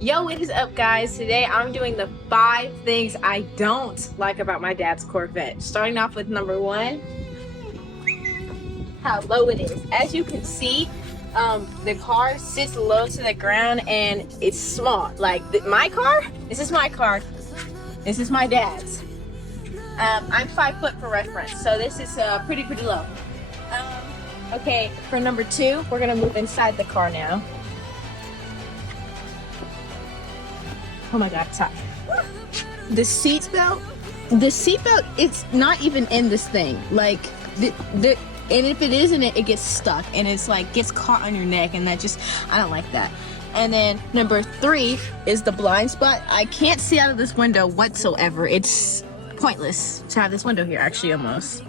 Yo, what is up, guys? Today I'm doing the 5 things I don't like about my dad's Corvette. Starting off with number 1, how low it is. As you can see, the car sits low to the ground and it's small. Like my car, this is my car, this is my dad's. I'm 5 foot for reference, so this is pretty low. Okay, for number 2, we're gonna move inside the car now. Oh my god, it's hot. The seatbelt, it's not even in this thing. Like, and if it is in it, it gets stuck and it's like gets caught on your neck, and I don't like that. And then number 3 is the blind spot. I can't see out of this window whatsoever. It's pointless to have this window here, actually, almost.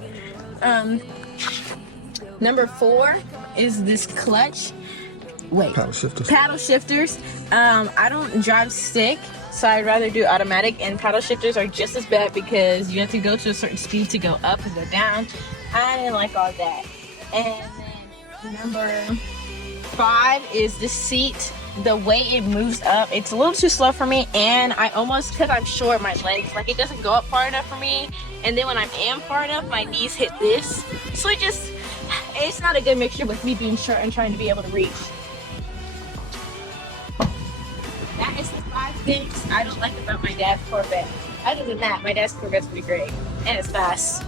Number 4 is this clutch. Paddle shifters. I don't drive stick, so I'd rather do automatic, and paddle shifters are just as bad because you have to go to a certain speed to go up and go down. I didn't like all that. And then number 5 is the seat. The way it moves up, it's a little too slow for me, and because I'm short, my legs, like, it doesn't go up far enough for me, and then when I am far enough, my knees hit this, so it's not a good mixture with me being short and trying to be able to reach. That is the 5 things I don't like about my dad's Corvette. Other than that, my dad's Corvette's pretty great, and it's fast.